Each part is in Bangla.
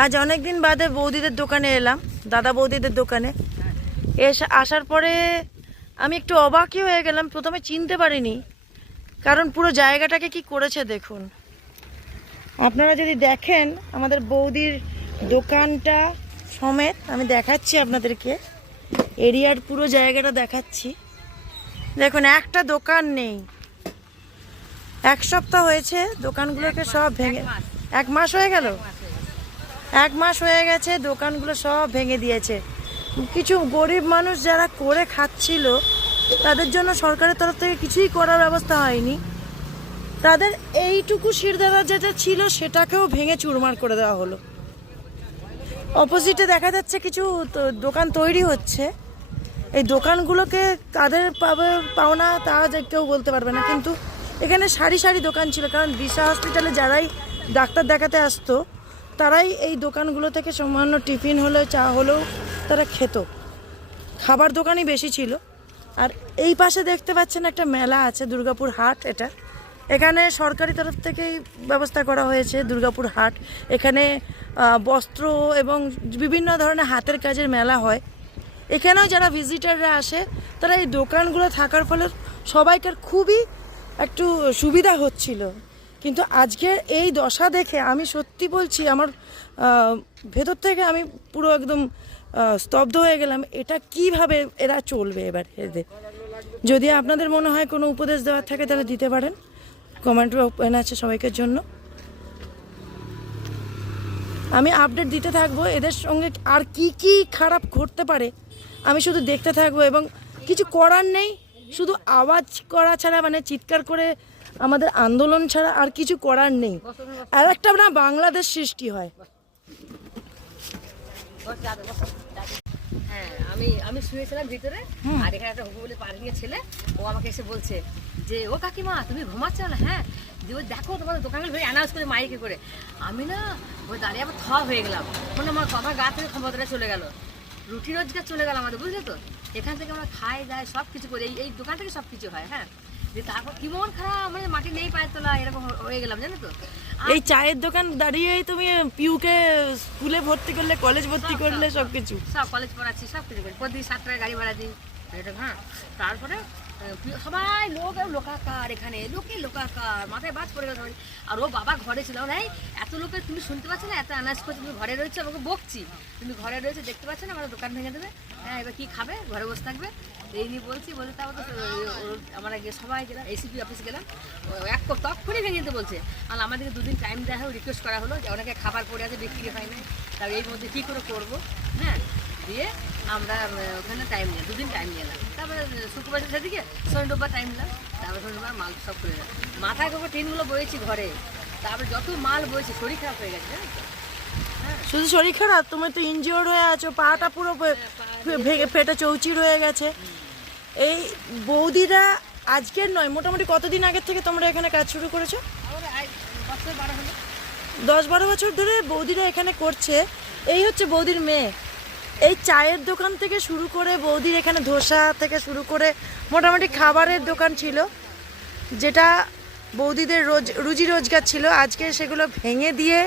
আজ অনেক দিন বাদে বৌদিদের দোকানে এলাম, দাদা বৌদিদের দোকানে আসার পরে আমি একটু অবাকই হয়ে গেলাম। প্রথমে চিনতে পারিনি, কারণ পুরো জায়গাটাকে কি করেছে দেখুন। আপনারা যদি দেখেন আমাদের বৌদির দোকানটা সমেত আমি দেখাচ্ছি আপনাদেরকে, এরিয়ার পুরো জায়গাটা দেখাচ্ছি। দেখুন একটা দোকান নেই, এক সপ্তাহ হয়েছে দোকানগুলোকে সব ভেঙে, 1 মাস হয়ে গেল, 1 মাস হয়ে গেছে দোকানগুলো সব ভেঙে দিয়েছে। কিছু গরিব মানুষ যারা করে খাচ্ছিল তাদের জন্য সরকারের তরফ থেকে কিছুই করার ব্যবস্থা হয়নি। তাদের এইটুকু শিরদাঁড়া যেটা ছিল সেটাকেও ভেঙে চুরমার করে দেওয়া হলো। অপোজিটে দেখা যাচ্ছে কিছু দোকান তৈরি হচ্ছে। এই দোকানগুলোকে কাদের পাবে পাওনা তা যে কেউ বলতে পারবে না, কিন্তু এখানে সারি সারি দোকান ছিল, কারণ দিশা হসপিটালে যারাই ডাক্তার দেখাতে আসতো তারাই এই দোকানগুলো থেকে সামান্য টিফিন হলো চা হলেও তারা খেত। খাবার দোকানই বেশি ছিল। আর এই পাশে দেখতে পাচ্ছেন একটা মেলা আছে, দুর্গাপুর হাট। এখানে সরকারি তরফ থেকেই ব্যবস্থা করা হয়েছে দুর্গাপুর হাট। এখানে বস্ত্র এবং বিভিন্ন ধরনের হাতের কাজের মেলা হয়। এখানেও যারা ভিজিটাররা আসে তারা এই দোকানগুলো থাকার ফলে সবাইকার খুবই একটু সুবিধা হচ্ছিল। কিন্তু আজকের এই দশা দেখে আমি সত্যি বলছি, আমার ভেতর থেকে আমি পুরো একদম স্তব্ধ হয়ে গেলাম। এটা কিভাবে এরা চলবে এবার এদের? যদি আপনাদের মনে হয় কোনো উপদেশ দেওয়ার থাকে তাহলে দিতে পারেন, কমেন্ট ওপেন আছে সবাইকার জন্য। আমি আপডেট দিতে থাকবো এদের সঙ্গে আর কি কি খারাপ ঘটতে পারে, আমি শুধু দেখতে থাকবো। এবং কিছু করার নেই, শুধু আওয়াজ করা ছাড়া, মানে চিৎকার করে আমাদের আন্দোলন ছাড়া আর কিছু করার নেই। আর একটা না বাংলাদেশ সৃষ্টি হয়। হ্যাঁ, আমি শুয়েছিলাম ভিতরে, আর এখানে একটা হুবু বলে পার্কিং এর ছেলে, ও আমাকে এসে বলছে যে ও কাকিমা তুমি ঘুমাচ্ছ না? হ্যাঁ, যে ওই দেখো তোমাদের দোকানে ভেবে অ্যানাউন্স করে মাইকে করে। আমি না ওই দাঁড়িয়ে আবার হয়ে গেলাম, মানে আমার গা থেকে ক্ষমতাটা চলে গেল, রুটি রোজগার চলে গেল আমাদের, বুঝলে তো? এখান থেকে আমরা খাই দাই সব কিছু করি, এই দোকান থেকে সব কিছু হয়। হ্যাঁ, যে তারপর কি মন খারাপ, মানে মাটি নেই পায়ের তোলা, এরকম হয়ে গেলাম, জানো তো? এই চায়ের দোকান দাঁড়িয়েই তুমি পিউকে স্কুলে ভর্তি করলে, কলেজ ভর্তি করলে, সবকিছু সব কলেজ পড়াচ্ছি, সব কিছু করি, প্রতিদিন 7 টাকা গাড়ি ভাড়া দিই। এটা হ্যাঁ, তারপরে সবাই লোকাকার, এখানে লোকাকার, মাথায় বাজ পড়ে গেল। আর ও বাবা ঘরে ছিল, এই এত লোকের তুমি শুনতে পাচ্ছ না, এত আনাজ করছে, তুমি ঘরে রয়েছে, আমাকে বকছি, তুমি ঘরে রয়েছে দেখতে পাচ্ছ না, আমাদের দোকান ভেঙে দেবে। হ্যাঁ, এবার কি খাবে, ঘরে বসে থাকবে, এই নিয়ে বলছি। বলে তারপর তো আমরা গিয়ে সবাই গেলাম, এসিপি অফিসে গেলাম, তখনই ভেঙে দিতে বলছে। আর আমাদেরকে 2 দিন টাইম দেওয়া হলো, রিকোয়েস্ট করা হলো যে অনেকে খাবার পড়ে আছে, বিক্রি হয় না, তার এই মধ্যে কী করে করবো। হ্যাঁ, দিয়ে আমরা ওখানে টাইম নিলাম, 2 দিন টাইম নিলাম। তারপরে শুক্রবার সেদিকে শনিবার টাইম নিলাম, তারপরে শনিবার মাল সব করে দিলাম। মাথায় করে টিনগুলো বয়েছি ঘরে, তারপরে যত মাল বয়েছি, শরীর খারাপ হয়ে গেছে, জানো তো? শুধু শরীর খারাপ? তুমি তো ইনজিওর হয়ে আছো, পাটা পুরো ভেঙে ফেটে চৌচির হয়ে গেছে। এই বৌদিরা আজকের নয়, মোটামুটি কতদিন আগের থেকে তোমরা এখানে কাজ শুরু করেছো? 10-12 বছর ধরে বৌদিরা এখানে করছে। এই হচ্ছে বৌদির মেয়ে। এই চায়ের দোকান থেকে শুরু করে বৌদির এখানে ধোসা থেকে শুরু করে মোটামুটি খাবারের দোকান ছিল, যেটা বৌদিদের রুজি রোজগার ছিল। আজকে সেগুলো ভেঙে দিয়ে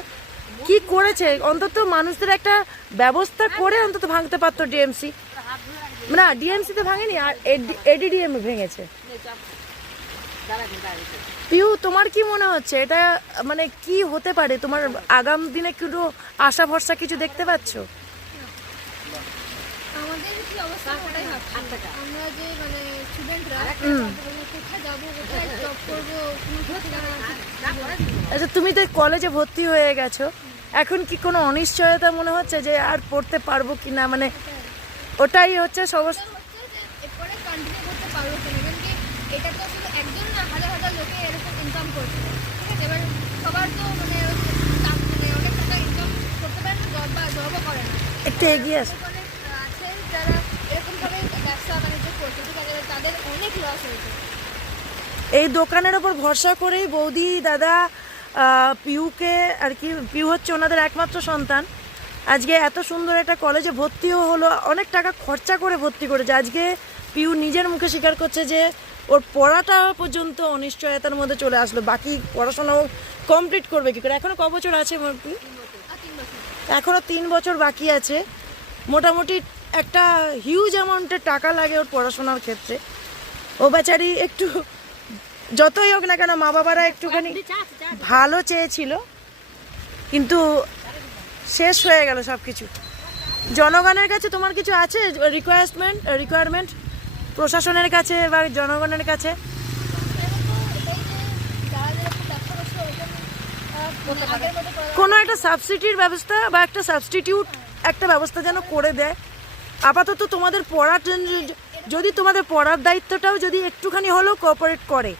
কি করেছে, অন্তত মানুষদের একটা ব্যবস্থা করে অন্তত ভাঙতে পারতো ডিএমসি। না, ডিএমসিতে ভাঙেনি, আর এডিডিএম ভেঙেছে। পিউ, তোমার কি মনে হচ্ছে এটা মানে কি হতে পারে? তোমার আগাম দিনে কোনো আশা ভরসা কিছু দেখতে পাচ্ছ? আমাদের কি অবস্থা ওটাই ভাবছি, আমরা যে মানে স্টুডেন্টরা কোথায় যাবো, কোথায় জব করবো, আচ্ছা, তুমি তো কলেজে ভর্তি হয়ে গেছো, এখন কি কোনো অনিশ্চয়তা মনে হচ্ছে যে আর পড়তে পারবো কি না? মানে ওটাই হচ্ছে সমস্যা, এরপরে কন্টিনিউ করতে পারবো কিনা, কারণ কি এটা তো শুধু একজন না, হাজার হাজার লোকে এরকম ইনকাম করছে। ঠিক আছে, এবার সবার তো মানে অনেক টাকা ইনকাম করতে পারে না, জবও করে না, একটু এগিয়ে আসো। অনেক আছে যারা এরকমভাবে ব্যবসা বাণিজ্য করছে, ঠিক আছে, তাদের অনেক লস হয়েছে। এই দোকানের ওপর ভরসা করেই বৌদি দাদা পিউকে, আর কি পিউ হচ্ছে ওনাদের একমাত্র সন্তান, আজকে এত সুন্দর একটা কলেজে ভর্তিও হলো, অনেক টাকা খরচা করে ভর্তি করেছে। আজকে পিউ নিজের মুখে স্বীকার করছে যে ওর পড়াটা পর্যন্ত অনিশ্চয়তার মধ্যে চলে আসলো, বাকি পড়াশোনাও কমপ্লিট করবে কী করে। এখনও ক বছর আছে? এখনো 3 বছর। এখনও 3 বছর বাকি আছে। মোটামুটি একটা হিউজ অ্যামাউন্টের টাকা লাগে ওর পড়াশোনার ক্ষেত্রে। ও বেচারি একটু যতই হোক না কেন মা বাবারা একটুখানি ভালো চেয়েছিল, কিন্তু শেষ হয়ে গেল সব কিছু। জনগণের কাছে তোমার কিছু আছে রিকোয়ারমেন্ট প্রশাসনের কাছে বা জনগণের কাছে? কোনো একটা সাবসিডির ব্যবস্থা বা একটা সাবস্টিটিউট একটা ব্যবস্থা যেন করে দেয়। আপাতত তোমাদের পড়ার জন্য, যদি তোমাদের পড়ার দায়িত্বটাও যদি একটুখানি হলেও কোঅপারেট করে।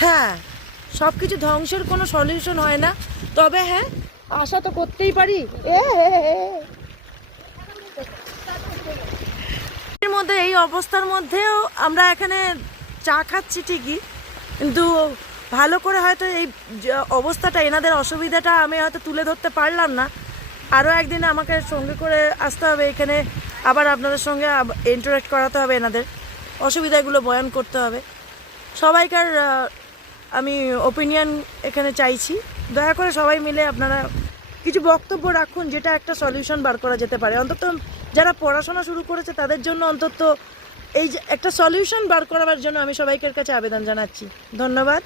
হ্যাঁ, সব কিছু ধ্বংসের কোনো সলিউশন হয় না, তবে হ্যাঁ আশা তো করতেই পারি। এর মধ্যে এই অবস্থার মধ্যেও আমরা এখানে চা খাচ্ছি ঠিকই, কিন্তু ভালো করে হয়তো এই অবস্থাটা, এনাদের অসুবিধাটা আমি হয়তো তুলে ধরতে পারলাম না। আরও একদিন আমাকে সঙ্গে করে আসতে হবে এখানে, আবার আপনাদের সঙ্গে ইন্টারেক্ট করাতে হবে, এনাদের অসুবিধাগুলো বয়ান করতে হবে। সবাইকার আমি ওপিনিয়ন এখানে চাইছি। দয়া করে সবাই মিলে আপনারা কিছু বক্তব্য রাখুন, যেটা একটা সলিউশন বার করা যেতে পারে। অন্তত যারা পড়াশোনা শুরু করেছে তাদের জন্য অন্তত এই যে একটা সলিউশন বার করার জন্য আমি সবাইকার কাছে আবেদন জানাচ্ছি। ধন্যবাদ।